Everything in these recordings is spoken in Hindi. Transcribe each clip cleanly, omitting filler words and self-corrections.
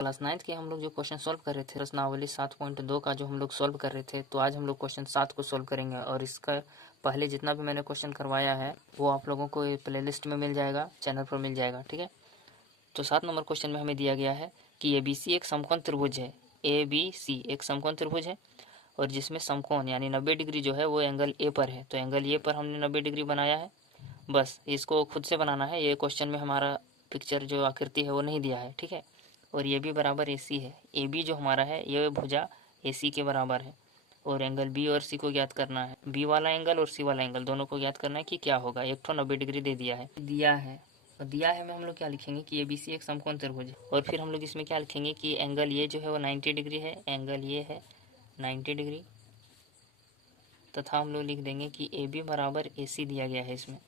क्लास 9th के हम लोग जो क्वेश्चन सॉल्व कर रहे थे प्रश्नावली 7.2 का जो हम लोग सॉल्व कर रहे थे, तो आज हम लोग क्वेश्चन 7 को सॉल्व करेंगे। और इसका पहले जितना भी मैंने क्वेश्चन करवाया है वो आप लोगों को प्लेलिस्ट में मिल जाएगा, चैनल पर मिल जाएगा, ठीक है। तो 7 नंबर क्वेश्चन में हमें दिया गया है कि ABC एक समकोण त्रिभुज है। ABC एक समकोण त्रिभुज है और जिसमें समकोण यानी 90 डिग्री जो है वो एंगल ए पर है। तो एंगल ए पर हमने 90 डिग्री बनाया है, बस इसको खुद से बनाना है। ये क्वेश्चन में हमारा पिक्चर जो आकृति है वो नहीं दिया है, ठीक है। और ये भी बराबर AC है। AB जो हमारा है ये भुजा AC के बराबर है और एंगल B और C को ज्ञात करना है। B वाला एंगल और C वाला एंगल दोनों को ज्ञात करना है कि क्या होगा। एक तो 90 डिग्री दे दिया है और दिया है में हम लोग क्या लिखेंगे कि ABC एक समकोण त्रिभुज है। और फिर हम लोग इसमें क्या लिखेंगे कि एंगल ये जो है वो 90 डिग्री है, एंगल ये है 90 डिग्री, तथा हम लोग लिख देंगे कि AB बराबर AC दिया गया है इसमें।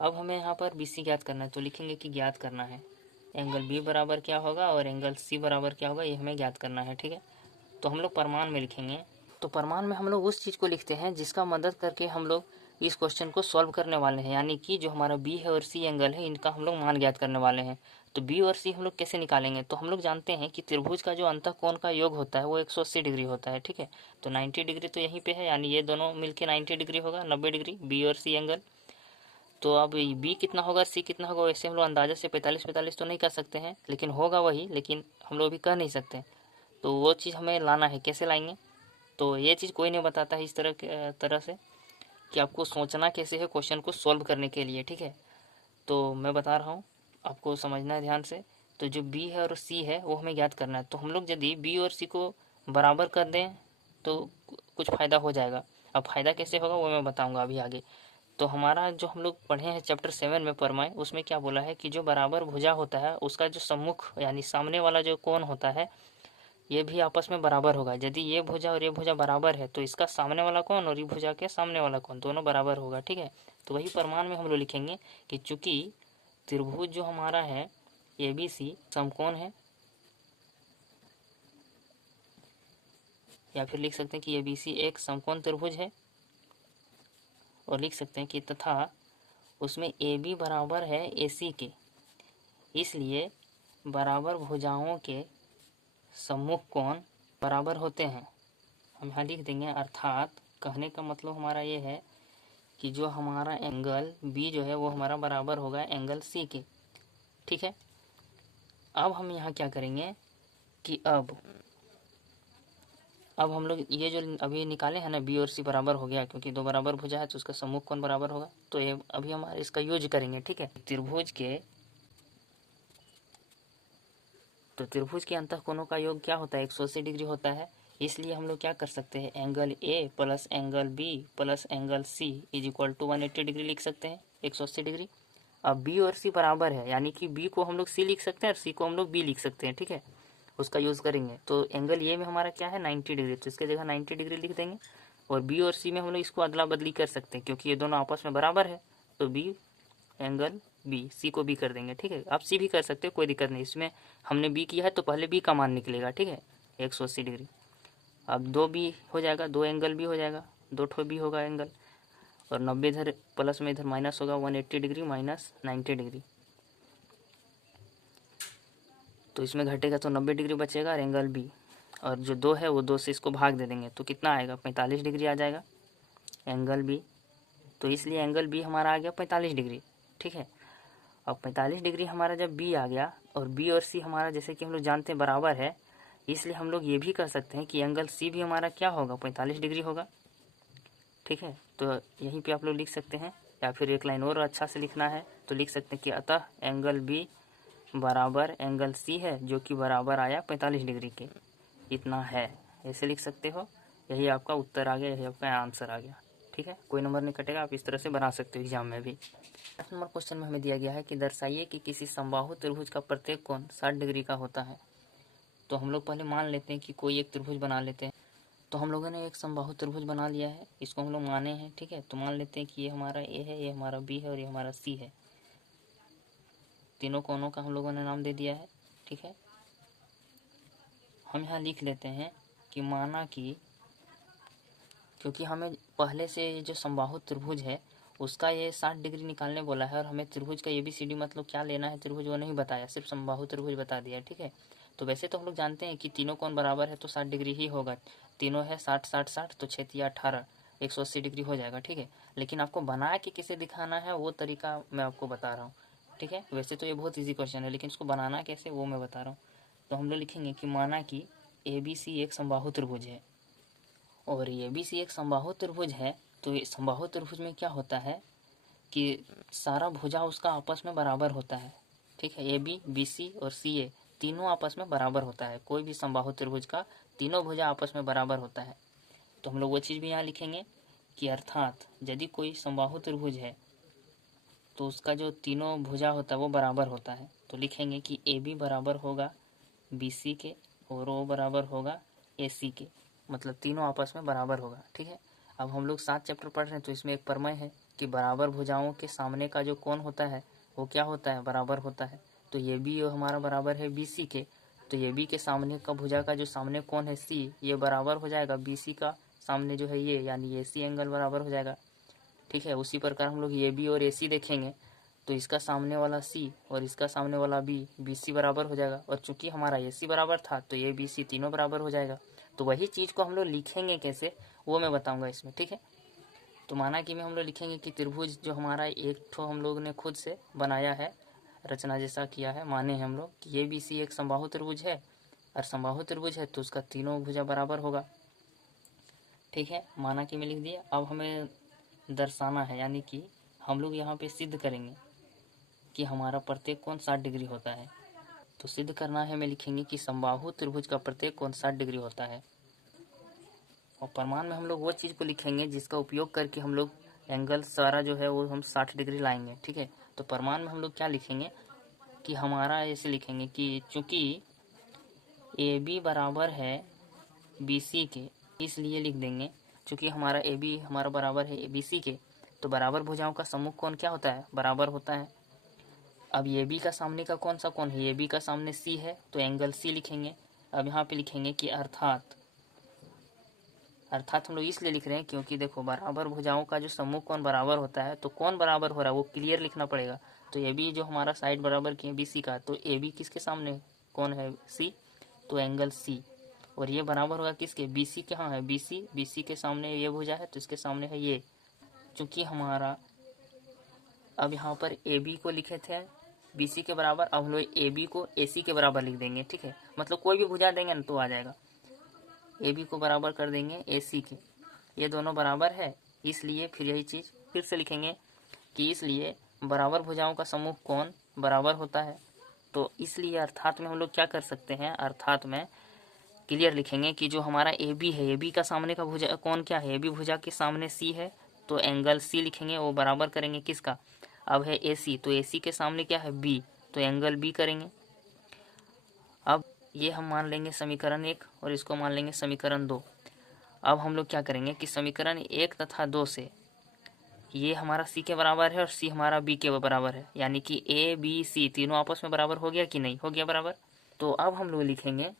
अब हमें यहाँ पर BC ज्ञात करना है, तो लिखेंगे कि ज्ञात करना है एंगल B बराबर क्या होगा और एंगल C बराबर क्या होगा, ये हमें ज्ञात करना है, ठीक है। तो हम लोग परमाण में लिखेंगे। तो परमाण में हम लोग उस चीज़ को लिखते हैं जिसका मदद करके हम लोग इस क्वेश्चन को सॉल्व करने वाले हैं, यानी कि जो हमारा B है और C एंगल है इनका हम लोग मान ज्ञात करने वाले हैं। तो B और C हम लोग कैसे निकालेंगे, तो हम लोग जानते हैं कि त्रिभुज का जो अंतःकोण का योग होता है वो 180 डिग्री होता है, ठीक है। तो 90 डिग्री तो यहीं पे है, यानी ये दोनों मिलके 90 डिग्री होगा, 90 डिग्री B और C एंगल। तो अब B कितना होगा, C कितना होगा, वैसे हम लोग अंदाजा से 45 तो नहीं कर सकते हैं, लेकिन होगा वही, लेकिन हम लोग अभी कह नहीं सकते। तो वो चीज़ हमें लाना है, कैसे लाएंगे, तो ये चीज़ कोई नहीं बताता है इस तरह से कि आपको सोचना कैसे है क्वेश्चन को सॉल्व करने के लिए, ठीक है। तो मैं बता रहा हूँ, आपको समझना है ध्यान से। तो जो B है और C है वो हमें ज्ञात करना है। तो हम लोग यदि B और C को बराबर कर दें तो कुछ फ़ायदा हो जाएगा। अब फ़ायदा कैसे होगा वो मैं बताऊँगा अभी आगे। तो हमारा जो हम लोग पढ़े हैं चैप्टर 7 में परमाय, उसमें क्या बोला है कि जो बराबर भुजा होता है उसका जो सम्मुख यानी सामने वाला जो कोण होता है ये भी आपस में बराबर होगा। यदि ये भुजा और ये भुजा बराबर है तो इसका सामने वाला कोण और ये भुजा के सामने वाला कोण दोनों बराबर होगा, ठीक है। तो वही प्रमाण में हम लोग लिखेंगे कि चूंकि त्रिभुज जो हमारा है ABC समकोण है, या फिर लिख सकते हैं कि ABC एक समकोण त्रिभुज है, और लिख सकते हैं कि तथा उसमें AB बराबर है AC के, इसलिए बराबर भुजाओं के सम्मुख कोण बराबर होते हैं। हम यहाँ लिख देंगे, अर्थात कहने का मतलब हमारा ये है कि जो हमारा एंगल B जो है वो हमारा बराबर होगा एंगल C के, ठीक है। अब हम यहाँ क्या करेंगे कि अब हम लोग ये जो अभी निकाले हैं ना B और C बराबर हो गया, क्योंकि दो बराबर भुजा है तो उसका सम्मुख कोण बराबर होगा। तो ये अभी हम इसका यूज करेंगे, ठीक है। त्रिभुज के अंतःकोणों का योग क्या होता है, 180 डिग्री होता है। इसलिए हम लोग क्या कर सकते हैं, angle A plus angle B plus angle C is equal to 180 degree लिख सकते हैं, 180 डिग्री। अब B और C बराबर है, यानी कि B को हम लोग C लिख सकते हैं और C को हम लोग B लिख सकते हैं, ठीक है। उसका यूज़ करेंगे। तो एंगल A में हमारा क्या है 90 डिग्री, तो इसके जगह 90 डिग्री लिख देंगे। और B और C में हम लोग इसको अदला बदली कर सकते हैं क्योंकि ये दोनों आपस में बराबर है। तो B एंगल B, C को B कर देंगे, ठीक है। आप C भी कर सकते हो, कोई दिक्कत नहीं। इसमें हमने B किया है तो पहले B का मान निकलेगा, ठीक है, 180 डिग्री। अब 2B हो जाएगा, 2 एंगल B हो जाएगा, 2 ठो B होगा एंगल, और 90 इधर प्लस में इधर माइनस होगा, 180 डिग्री माइनस 90 डिग्री। तो इसमें घटेगा तो 90 डिग्री बचेगा और एंगल B, और जो 2 है वो 2 से इसको भाग दे देंगे तो कितना आएगा, 45 डिग्री आ जाएगा एंगल B। तो इसलिए एंगल B हमारा आ गया 45 डिग्री, ठीक है। अब 45 डिग्री हमारा जब B आ गया और B और C हमारा जैसे कि हम लोग जानते हैं बराबर है, इसलिए हम लोग ये भी कह सकते हैं कि एंगल C भी हमारा क्या होगा, 45 डिग्री होगा, ठीक है। तो यहीं पे आप लोग लिख सकते हैं, या फिर एक लाइन और अच्छा से लिखना है तो लिख सकते हैं कि अतः एंगल B बराबर एंगल C है जो कि बराबर आया 45 डिग्री के, इतना है, ऐसे लिख सकते हो। यही आपका उत्तर आ गया, यही आपका आंसर आ गया, ठीक है। कोई नंबर नहीं कटेगा, आप इस तरह से बना सकते हो एग्जाम में भी। 8 नंबर क्वेश्चन में हमें दिया गया है कि दर्शाइए कि किसी समबाहु त्रिभुज का प्रत्येक कोण 60 डिग्री का होता है। तो हम लोग पहले मान लेते हैं कि कोई एक त्रिभुज बना लेते हैं। तो हम लोगों ने एक समबाहु त्रिभुज बना लिया है, इसको हम लोग माने हैं, ठीक है। तो मान लेते हैं कि ये हमारा A है, ये हमारा B है और ये हमारा C है। तीनों कोणों का हम लोगों ने नाम दे दिया है, ठीक है। हम यहाँ लिख लेते हैं कि माना कि, क्योंकि हमें पहले से जो समबाहु त्रिभुज है उसका ये 60 डिग्री निकालने बोला है और हमें त्रिभुज का ABCD मतलब क्या लेना है त्रिभुज वो नहीं बताया, सिर्फ समबाहु त्रिभुज बता दिया, ठीक है। तो वैसे तो हम लोग जानते हैं कि तीनों कोण बराबर है तो 60 डिग्री ही होगा, तीनों है 60 60 60 तो 6 या 18 180 डिग्री हो जाएगा, ठीक है। लेकिन आपको बना के किसे दिखाना है वो तरीका मैं आपको बता रहा हूँ, ठीक है। वैसे तो ये बहुत ईजी क्वेश्चन है लेकिन इसको बनाना कैसे वो मैं बता रहा हूँ। तो हम लोग लिखेंगे कि माना कि ABC एक समबाहु त्रिभुज है और ABC एक समबाहु त्रिभुज है, तो ये समबाहु त्रिभुज में क्या होता है कि सारा भुजा उसका आपस में बराबर होता है, ठीक है। AB BC और CA तीनों आपस में बराबर होता है, कोई भी समबाहु त्रिभुज का तीनों भुजा आपस में बराबर होता है। तो हम लोग वो चीज़ भी यहाँ लिखेंगे कि अर्थात यदि कोई समबाहु त्रिभुज है तो उसका जो तीनों भुजा होता है वो बराबर होता है। तो लिखेंगे कि AB बराबर होगा BC के और O बराबर होगा AC के, मतलब तीनों आपस में बराबर होगा, ठीक है। अब हम लोग 7 चैप्टर पढ़ रहे हैं तो इसमें एक प्रमेय है कि बराबर भुजाओं के सामने का जो कोण होता है वो क्या होता है, बराबर होता है। तो ये भी हमारा बराबर है BC के, तो ये बी के सामने का भुजा का जो सामने कोण है C ये बराबर हो जाएगा BC का सामने जो है ये, यानी AC एंगल बराबर हो जाएगा, ठीक है। उसी प्रकार हम लोग AB और AC देखेंगे तो इसका सामने वाला C और इसका सामने वाला B BC बराबर हो जाएगा, और चूंकि हमारा AC बराबर था तो ये BC तीनों बराबर हो जाएगा। तो वही चीज़ को हम लोग लिखेंगे कैसे वो मैं बताऊंगा इसमें, ठीक है। तो माना कि में हम लोग लिखेंगे कि त्रिभुज जो हमारा एक ठो हम लोग ने खुद से बनाया है, रचना जैसा किया है, माने हैं हम लोग कि ABC एक समबाहु त्रिभुज है और समबाहु त्रिभुज है तो उसका तीनों भुजा बराबर होगा, ठीक है। माना कि में लिख दिया। अब हमें दर्शाना है, यानी कि हम लोग यहाँ पे सिद्ध करेंगे कि हमारा प्रत्येक कोण 60 डिग्री होता है। तो सिद्ध करना है, में लिखेंगे कि समबाहु त्रिभुज का प्रत्येक कोण 60 डिग्री होता है। और प्रमाण में हम लोग वो चीज़ को लिखेंगे जिसका उपयोग करके हम लोग एंगल सारा जो है वो हम 60 डिग्री लाएंगे, ठीक है। तो प्रमाण में हम लोग क्या लिखेंगे कि हमारा ऐसे लिखेंगे कि चूँकि AB बराबर है BC के, इसलिए लिख देंगे चूँकि हमारा AB हमारा बराबर है BC के, तो बराबर भुजाओं का सम्मुख कोण क्या होता है, बराबर होता है। अब AB का सामने का कौन सा कोण है, AB का सामने C है तो एंगल C लिखेंगे। अब यहाँ पे लिखेंगे कि अर्थात हम लोग इसलिए लिख रहे हैं क्योंकि देखो बराबर भुजाओं का जो सम्मुख कोण बराबर होता है तो कौन बराबर हो रहा है वो क्लियर लिखना पड़ेगा। तो AB जो हमारा साइड बराबर किए BC का, तो AB किसके सामने कौन है, C, तो एंगल C, और ये बराबर होगा किसके, BC के, हाँ है BC के सामने ये भुजा है तो इसके सामने है ये। चूँकि हमारा अब यहाँ पर AB को लिखे थे BC के बराबर, अब हम लोग AB को AC के बराबर लिख देंगे, ठीक है। मतलब कोई भी भुजा देंगे ना तो आ जाएगा। AB को बराबर कर देंगे AC के, ये दोनों बराबर है, इसलिए फिर यही चीज़ फिर से लिखेंगे कि इसलिए बराबर भुजाओं का समूह कोण बराबर होता है। तो इसलिए अर्थात में हम लोग क्या कर सकते हैं, अर्थात में क्लियर लिखेंगे कि जो हमारा AB है, AB का सामने का भुजा कोण क्या है, AB भुजा के सामने C है तो एंगल C लिखेंगे, वो बराबर करेंगे किसका, अब है AC, तो AC के सामने क्या है B, तो एंगल B करेंगे। अब ये हम मान लेंगे समीकरण 1 और इसको मान लेंगे समीकरण 2। अब हम लोग क्या करेंगे कि समीकरण 1 तथा 2 से ये हमारा C के बराबर है और C हमारा B के बराबर है, यानी कि A B C तीनों आपस में बराबर हो गया कि नहीं, हो गया बराबर। तो अब हम लोग लिखेंगे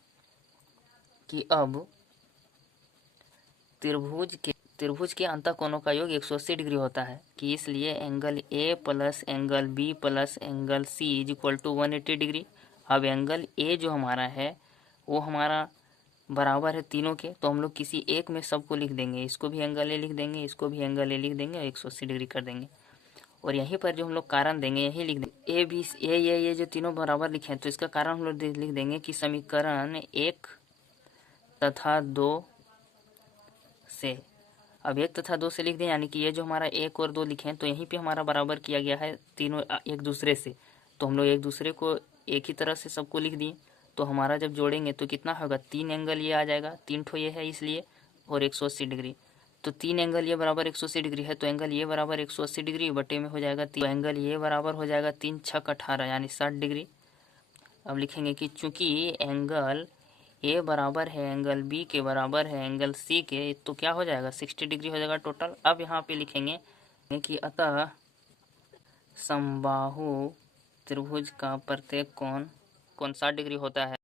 कि अब त्रिभुज के अंतःकोणों का योग 180 डिग्री होता है, कि इसलिए angle A plus angle B plus angle C is equal to 180 degree. अब एंगल A जो हमारा है वो हमारा बराबर है तीनों के, तो हम लोग किसी एक में सबको लिख देंगे, इसको भी एंगल A लिख देंगे, इसको भी एंगल A लिख देंगे और 180 डिग्री कर देंगे। और यहीं पर जो हम लोग कारण देंगे यही लिख देंगे, A B ये जो तीनों बराबर लिखे हैं तो इसका कारण हम लोग लिख देंगे कि समीकरण 1 तथा 2 से, अब 1 तथा 2 से लिख दें, यानी कि ये जो हमारा 1 और 2 लिखे हैं तो यहीं पे हमारा बराबर किया गया है तीनों एक दूसरे से, तो हम लोग एक दूसरे को एक ही तरह से सबको लिख दिए। तो हमारा जब जोड़ेंगे तो कितना होगा, 3 एंगल ये आ जाएगा, 3 ठो ये है इसलिए, और 180 डिग्री, तो 3 एंगल ये बराबर 180 डिग्री है, तो एंगल ये बराबर 180 डिग्री बटे में हो जाएगा 3, तो एंगल ये बराबर हो जाएगा 3 छक 18 यानी 60 डिग्री। अब लिखेंगे कि चूँकि एंगल A बराबर है एंगल B के बराबर है एंगल C के, तो क्या हो जाएगा 60 डिग्री हो जाएगा टोटल। अब यहाँ पे लिखेंगे कि अतः समबाहु त्रिभुज का प्रत्येक कोण 60 डिग्री होता है।